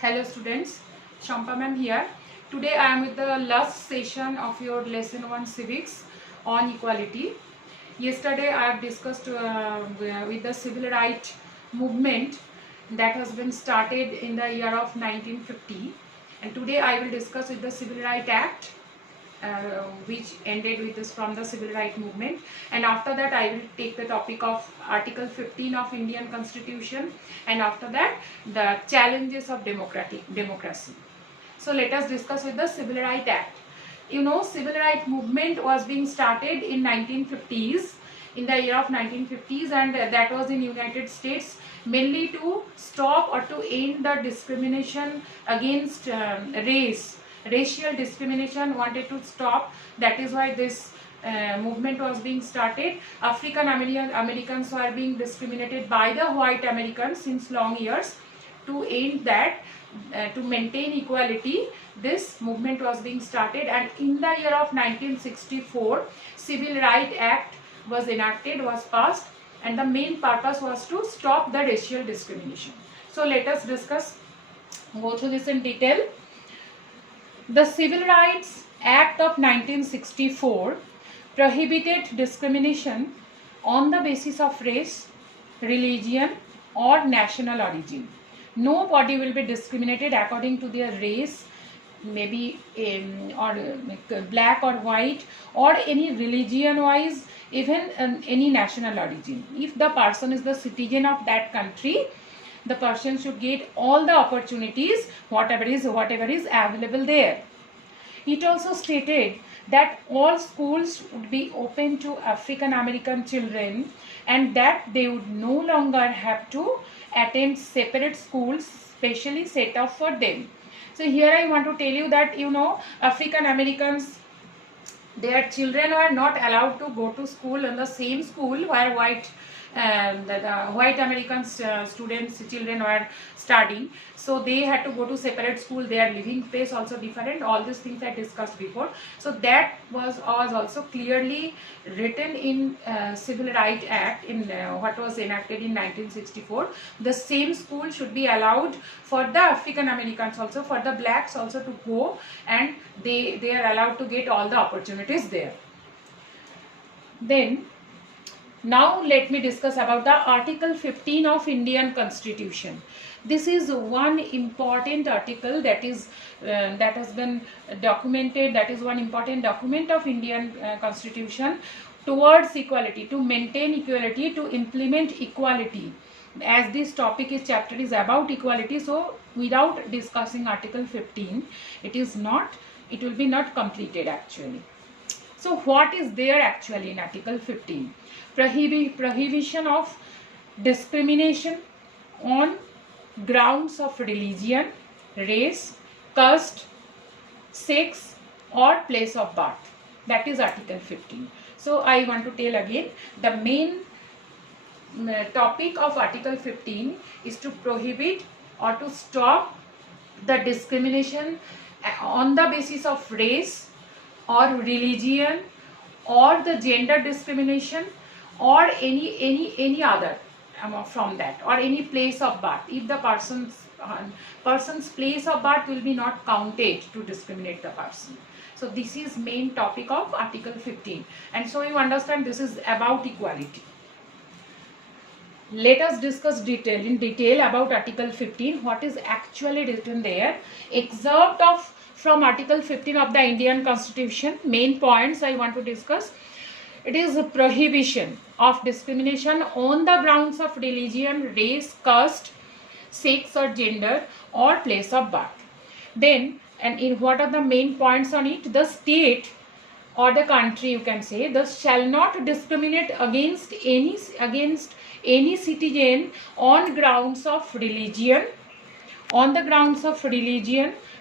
Hello students, Shampa ma'am here. Today I am with the last session of your lesson 1 civics on equality. Yesterday I have discussed with the civil rights movement that has been started in the year of 1950, and today I will discuss with the Civil Rights Act which ended with this from the civil rights movement, and after that I will take the topic of Article 15 of Indian Constitution, and after that the challenges of democracy. So let us discuss with the Civil Rights Act. You know, civil rights movement was being started in 1950s, in the year of 1950s, and that was in United States, mainly to stop or to end the discrimination against racial discrimination wanted to stop. That is why this movement was being started. African Americans were being discriminated by the white Americans since long years. To end that, to maintain equality, this movement was being started, and in the year of 1964 Civil Rights Act was enacted, was passed, and the main purpose was to stop the racial discrimination. So let us go through this in detail. The Civil Rights Act of 1964 prohibited discrimination on the basis of race, religion, or national origin. Nobody will be discriminated according to their race, maybe or black or white, or any religion wise, even any national origin. If the person is the citizen of that country, the person should get all the opportunities whatever is available there. It also stated that all schools would be open to African American children, and that they would no longer have to attend separate schools specially set up for them. So here I want to tell you that, you know, African Americans, their children were not allowed to go to school in the same school where the white American students, children were studying. So they had to go to separate school. Their living place also different. All these things I discussed before. So that was also clearly written in Civil Rights Act, in what was enacted in 1964. The same school should be allowed for the African Americans also, for the blacks also to go, and they are allowed to get all the opportunities there. Then now let me discuss about the Article 15 of Indian Constitution. This is one important article that has been documented. That is one important document of Indian Constitution towards equality, to maintain equality, to implement equality. As this chapter is about equality, so without discussing Article 15, it will be not completed actually. So what is there actually in Article 15? Prohibition of discrimination on grounds of religion, race, caste, sex, or place of birth. That is Article 15. So I want to tell again, the main topic of Article 15 is to prohibit or to stop the discrimination on the basis of race or religion, or the gender discrimination, or any other from that, or any place of birth. If the person's place of birth will be not counted to discriminate the person. So this is main topic of Article 15, and so you understand this is about equality. Let us discuss in detail about Article 15, what is actually written there. Excerpt from Article 15 of the Indian Constitution. Main points I want to discuss. It is a prohibition of discrimination on the grounds of religion, race, caste, sex or gender, or place of birth. Then, and what are the main points on it? The state or the country, you can say, thus shall not discriminate against any citizen on grounds of religion,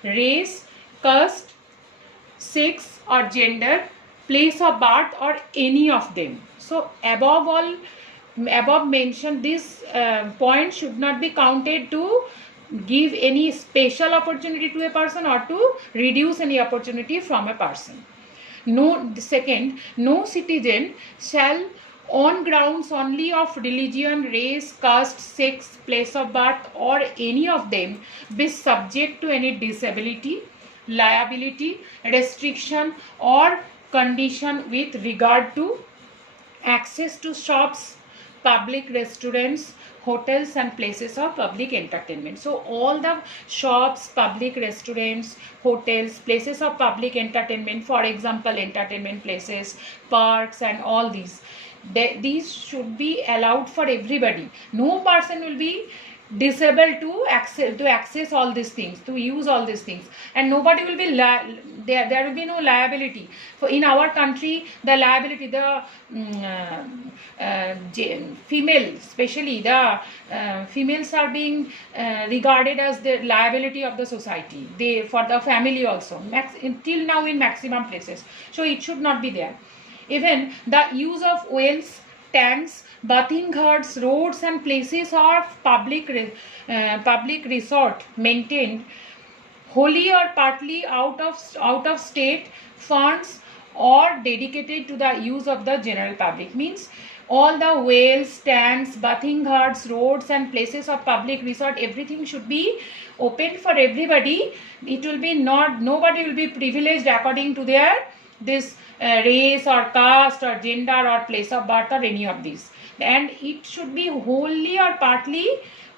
race, caste, sex or gender, place of birth, or any of them. So above mentioned, this point should not be counted to give any special opportunity to a person or to reduce any opportunity from a person. No citizen shall on grounds only of religion, race, caste, sex, place of birth, or any of them, be subject to any disability, liability, restriction, or condition with regard to access to shops, public restaurants, hotels, and places of public entertainment. So all the shops, public restaurants, hotels, places of public entertainment, for example entertainment places, parks, and all these should be allowed for everybody. No person will be disabled to access all these things, to use all these things, and nobody will be there will be no liability. For in our country, the liability, the female, especially the females are being regarded as the liability of the society, they for the family also, till now in maximum places. So it should not be there. Even the use of wells, tanks, bathing ghats, roads, and places of public resort maintained wholly or partly out of state funds or dedicated to the use of the general public, means all the wells, tanks, bathing ghats, roads, and places of public resort, everything should be open for everybody. It will be not, nobody will be privileged according to their this race or caste or gender or place of birth or any of these, and it should be wholly or partly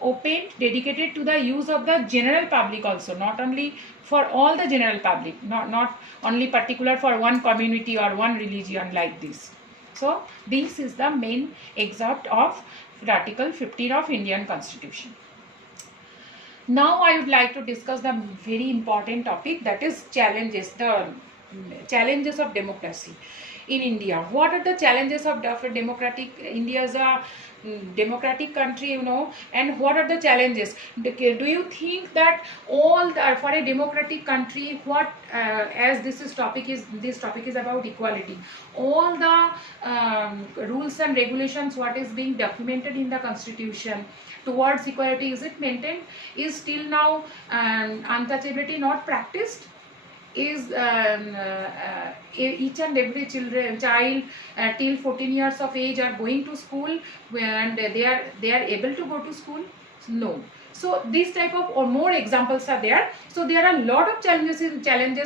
opened, dedicated to the use of the general public also, not only for all the general public, not only particular for one community or one religion like this. So this is the main excerpt of Article 15 of Indian Constitution. Now I would like to discuss the very important topic, that is challenges, the challenges of democracy in India. What are the challenges of democratic? India is a democratic country, you know, and what are the challenges? Do you think that all the, for a democratic country, what as this topic is about equality, all the rules and regulations what is being documented in the constitution towards equality, is it maintained? Is till now untouchability not practiced? Is each and every child till 14 years of age are going to school, and they are able to go to school? No. So these type of or more examples are there. So there are a lot of challenges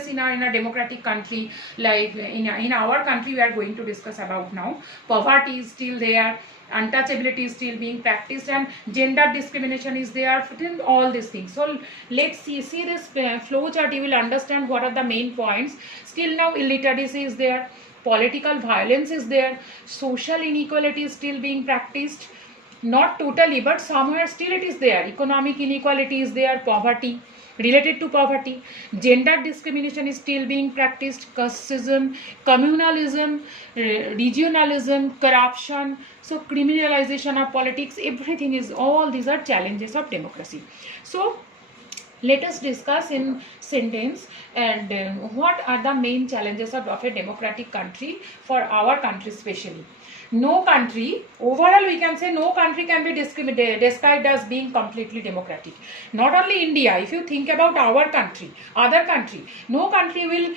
in a democratic country, like in our country we are going to discuss about now. Poverty is still there, untouchability is still being practiced, and gender discrimination is there, all these things. So let's see this flow chart, you will understand what are the main points. Still now illiteracy is there, political violence is there, social inequality is still being practiced, not totally but somewhere still it is there, economic inequality is there, poverty, related to poverty, gender discrimination is still being practiced, casteism, communalism, regionalism, corruption, so criminalization of politics, everything is, all these are challenges of democracy. So let us discuss in sentence and what are the main challenges of a democratic country for our country especially. No country, overall we can say no country can be described as being completely democratic. Not only India, if you think about our country, other country, no country will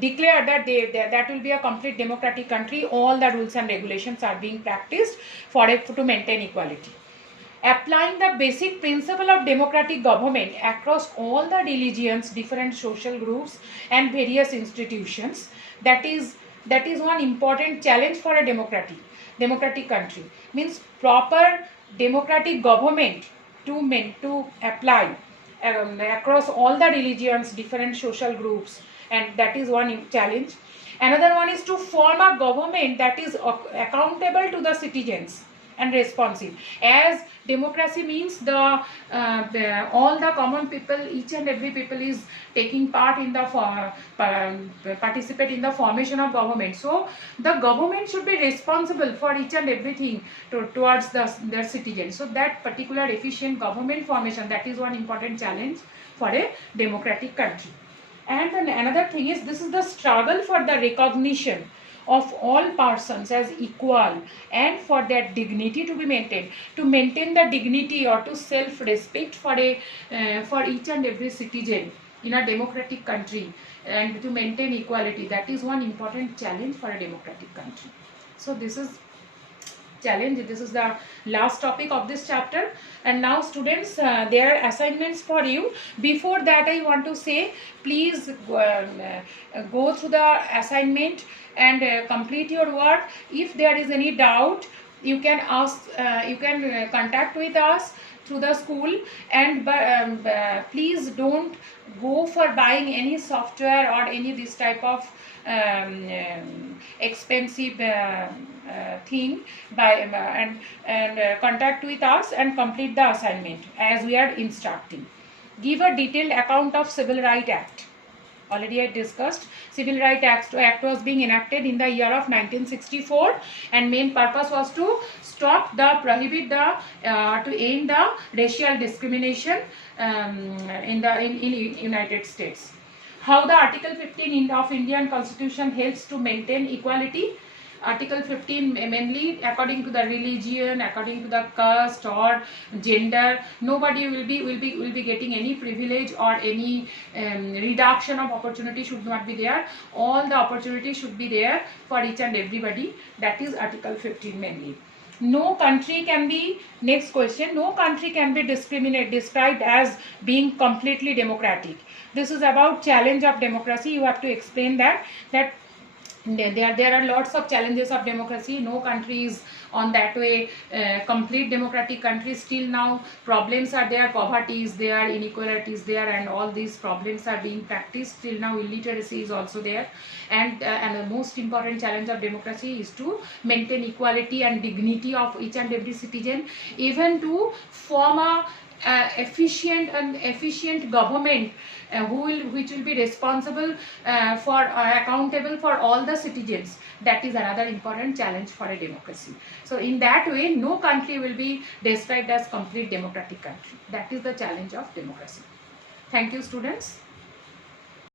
declare that that will be a complete democratic country. All the rules and regulations are being practiced to maintain equality. Applying the basic principle of democratic government across all the religions, different social groups, and various institutions, that is one important challenge for a democratic country. Means proper democratic government to apply across all the religions, different social groups, and that is one challenge. Another one is to form a government that is accountable to the citizens and responsive. As democracy means all the common people, each and every people is taking part in the participate in the formation of government. So the government should be responsible for each and everything towards their citizens. So that particular efficient government formation, that is one important challenge for a democratic country. And then another thing is, this is the struggle for the recognition of all persons as equal and for their dignity to be maintained. To maintain the dignity or to self-respect for each and every citizen in a democratic country, and to maintain equality, that is one important challenge for a democratic country. So this is challenge. This is the last topic of this chapter. And now students, there are assignments for you. Before that, I want to say, please go through the assignment and complete your work. If there is any doubt, you can ask, you can contact with us through the school, and please don't go for buying any software or any this type of expensive thing and contact with us and complete the assignment as we are instructing. Give a detailed account of Civil Rights Act. Already I discussed. Civil Rights Act was being enacted in the year of 1964, and main purpose was to stop the, prohibit the, to end the racial discrimination in United States. How the Article 15 of Indian Constitution helps to maintain equality. Article 15 mainly according to the religion, according to the caste or gender, nobody will be getting any privilege or any reduction of opportunity should not be there. All the opportunity should be there for each and everybody. That is Article 15 mainly. No country can be, next question, no country can be described as being completely democratic. This is about challenge of democracy. You have to explain that there are lots of challenges of democracy. No country is on that way complete democratic country. Still now problems are there, poverty is there, inequality is there, and all these problems are being practiced. Still now illiteracy is also there, and the most important challenge of democracy is to maintain equality and dignity of each and every citizen, even to form a efficient government which will be responsible for accountable for all the citizens. That is another important challenge for a democracy. So in that way, no country will be described as complete democratic country. That is the challenge of democracy. Thank you, students.